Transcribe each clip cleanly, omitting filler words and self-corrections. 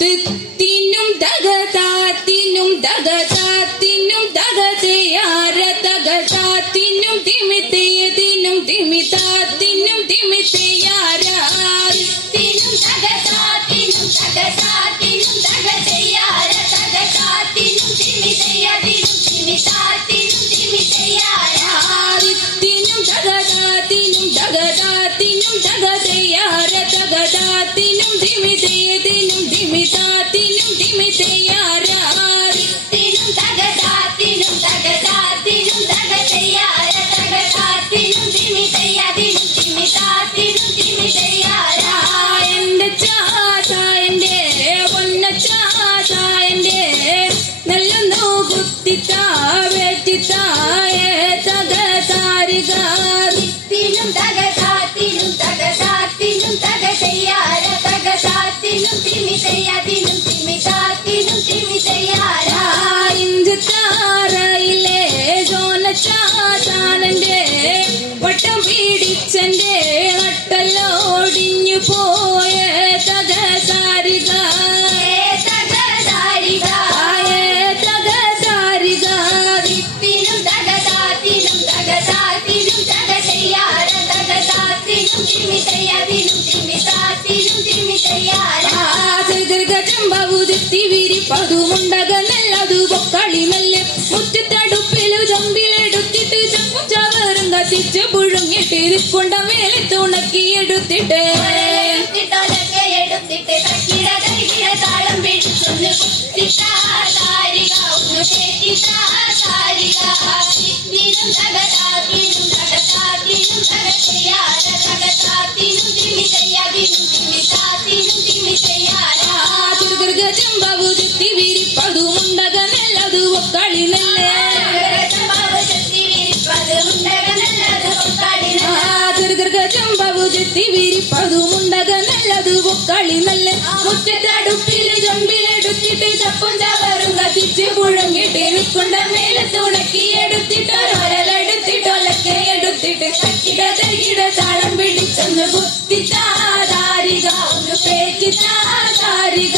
തിന്നും തകതാത്തിനും തകതാത്തിനും തകതയാര തകതാത്തിനും തിമിതയതിനും തിമിതാത്തിനും തിമിതയാര തിന്നും തകതാത്തിനും തകതാത്തിനും തകതയാര തകതാത്തിനും തിമിതയതിനും തിമിതാത്തിനും തിമിതയാര തിന്നും തകതാത്തിനും തകതാത്തിനും തകതയാര തകതാത്തിനും തിമിതയതിനും തിമിതാത്തിനും തിമിതയാര തിന്നും തകതാത്തിനും തകതാത്തിനും തകതയാര തകതാത്തിനും തിമിതയതിനും തിമിതാത്തിനും തിമിതയാര എന്റെ ചാതായന്റെ പൊന്ന ചാതായന്റെ നല്ലൊന്നു കുത്തിത്താ വെറ്റിത്തായ തകതാരിക തിന്നും തകതാത്തിനും തകതാത്തിനും തകതയാര തകതാത്തിനും തിമിതയതിനും തിമിതാത്തിനും തിമിതയാര ഇഞ്ചത്താറയിലെ ജോനച്ചാതാനന്റെ വട്ടം പീഡിച്ചന്റെ നട്ടലോടിഞ്ഞു പോയ തകതാരിക തകതാരിക തകതാരിക തിന്നും തകതാത്തിനും തകതാത്തിനും തകതയാര തകതാത്തിനും തിമിതയതിനും തിമിതാത്തിനും തിമിതയാര ചെമ്പുതി വിരിപ്പതുമുണ്ടക നല്ലതു പൊക്കളി മെല്ലെ മുറ്റത്തടുപ്പിലു ചമ്പിലെടുത്തിട്ട് ചപ്പും ചവറും കത്തിച്ച് പുഴുങ്ങിട്ട് ഇതിക്കൊണ്ട മേലെ തുണക്കിയെടുത്തിട്ട് എടുത്തിട്ടൊലക്കെ എടുത്തിട്ട് തക്കിട തരികിട താളം പിടിച്ചൊന്ന് കുത്തിത്താരിക ഒന്ന് കേട്ടിത്താരിക തിന്നും തകതാത്തിനും തകതാത്തിനും തകതയാര തകതാത്തിനും തിമിതയതിനും തിമിതാത്തിനും തിമിതയാര ചെമ്പുതി വിരിപ്പതുമുണ്ടക നല്ലതു പൊക്കളി മെല്ലെ ചെമ്പുതി വിരിപ്പതുമുണ്ടക നല്ലതു പൊക്കളി നല്ല മുറ്റത്തടുപ്പില് ചമ്പിലെടുത്തിട്ട് ചപ്പും ചവറും കത്തിച്ച് പുഴുങ്ങിട്ട് എനിക്കൊണ്ട മേലെ തുണക്കിയെടുത്തിട്ട് ഒരലെടുത്തിട്ടൊലക്കെ എടുത്തിട്ട് തക്കിട തരികിട താളം പിടിച്ചൊന്ന് കുത്തിത്താരിക ഒന്ന് പേറ്റിത്താരിക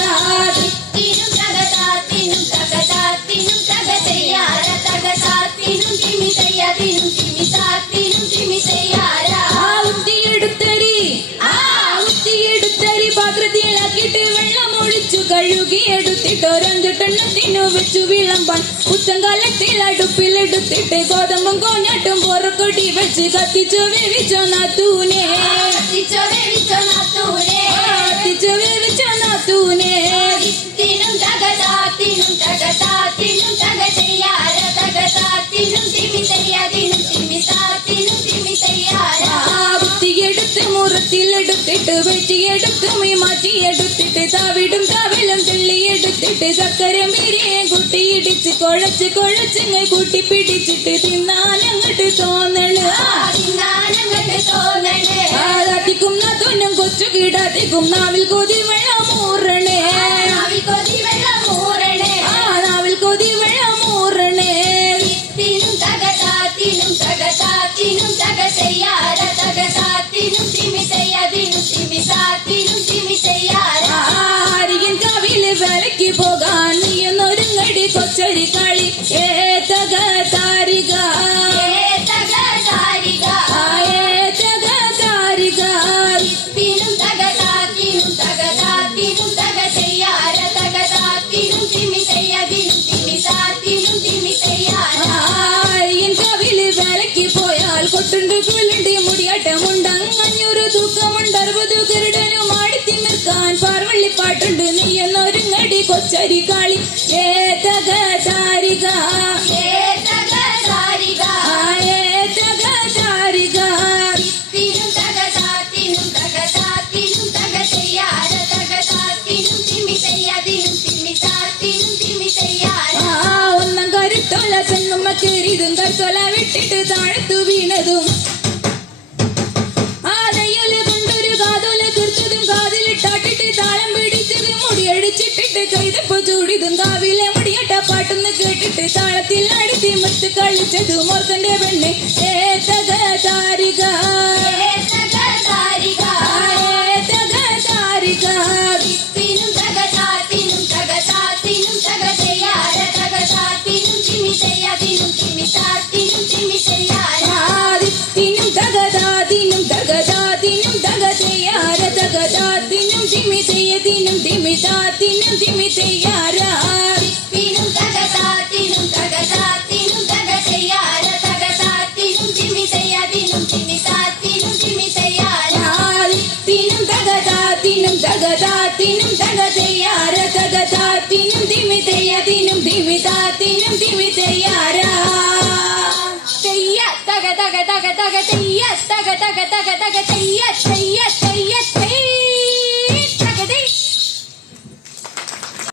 തിന്നും തകതാത്തിനും തകതാത്തിനും തകതയാര തകതാത്തിനും തിമിതയതിനും തിമിതാത്തിനും തിമിതയാര ഊത്തിയെടുത്തരി ഊത്തിയെടുത്തരി പാത്രത്തിലാക്കിയിട്ട് വെള്ളം ഒഴിച്ചു കഴുകിയെടുത്തിട്ട് ഒരഞ്ചെട്ടെണ്ണത്തിനു വെച്ചു വിളമ്പാൻ ഉച്ചങ്കാലത്തിൽ അടുപ്പിലെടുത്തിട്ട് ഗോതമ്പും കോഞ്ഞാട്ടും പൊറക്കൊടി വെച്ച് കത്തിച്ചു വേവിച്ചോ നാത്തൂനെ കത്തിച്ചോ വേവിച്ചോ നാത്തൂനെ കത്തിച്ചു വേവിച്ചോ നാത്തൂനെ തിന്നും തകതാത്തിനും തകതാത്തിനും തകതയാര തകതാത്തിനും തിമിതയതിനും തിമിതാത്തിനും തിമിതയാര കുത്തിയെടുത്ത് മുറത്തിലെടുത്തിട്ട് വെട്ടിയെടുത്ത് മാറ്റിയെടുത്തിട്ട് താവിടും താവിലും തുള്ളിയെടുത്തിട്ട് ചക്കര മീരിയെ കുട്ടിയിടിച്ച് കുഴച്ച് കുഴച്ചിങ്ങ് കൂട്ടി പിടിച്ചിട്ട് തിന്നാനങ്ങട്ട് തോന്നണ് തിന്നാനങ്ങട്ട് തോന്നണേ ആതിക്കും നാത്തോന്നും കൊച്ചു കിടാതിക്കും നാവിൽ കൊതി വെള്ളം മൂറണേ നാവിൽ കൊതി വെള്ളം മൂറണേ നാവിൽ കൊതി വെള്ളം മൂറണേ തിന്നും തകതാത്തിനും തകതാത്തിനും തകതയാര തകതാത്തിനും തിമിതയതിനും തിമിതാത്തിനും തിമിതയാര ആരിയൻ കാവില് വിലക്ക് പോകാൻ നീയൊന്നൊരുങ്ങടി കൊച്ചരി കളി തകതാരിക തകതാരിക തകതാരിക തിന്നും തകതാത്തിനും തകതാത്തിനും തകതയാര തകതാത്തിനും തിമിതയതിനും തിമിതാത്തിനും തിമിതയാര ആരിയൻ കാവില് വിലക്ക് പോയാൽ കൊട്ടുണ്ട് കുലുണ്ട് മുടിയാട്ടമുണ്ടങ്ങഞ്ഞൂറ് തൂക്കമുണ്ട് 60 കരുടനും ആടിത്തിമിർക്കാൻ പാർവള്ളിപ്പാട്ടുണ്ട് നീയൊന്നൊരുങ്ങടി കൊച്ചരി കളി തകതാരിക തകതാരിക തകതാരിക തിന്നും തകതാത്തിനും തകതാത്തിനും തകതയാര തകതാത്തിനും തിമിതയതിനും തിമിതാത്തിനും തിമിതയാര ഒന്നാം കരുത്തോല പെണ്ണുമ്മ കയറിയതും കരുത്തോല വിട്ടിട്ട് താഴത്തു വീണതും ആദയ്യല് കൊണ്ടൊരു കാതോല തീർത്തതും കാതിലിട്ടാട്ടിട്ട് താളം പിടിച്ചതും മുടിയടിച്ചിട്ടിട്ട് കൈതപ്പ് ചൂടിതും കാവിലെ മുടിയട്ട പാട്ടൊന്ന് കേട്ടിട്ട് താളത്തിൽ അടിത്തി മുത്ത് കളിച്ചതും ഓർക്കന്റെ പെണ്ണ് തകതാരിക തകതാരിക തകതാരിക തിന്നും തകതാത്തി താത്തിനും തക തെയ്യാര തക താത്തിനും തിമി തെയ്യതിനും തിമി താത്തിനും തിമി തെയ്യാര തെയ്യ തക തക തക തക തെയ്യ തക തക തക തക തെയ്യ തെയ്യ തെയ്യ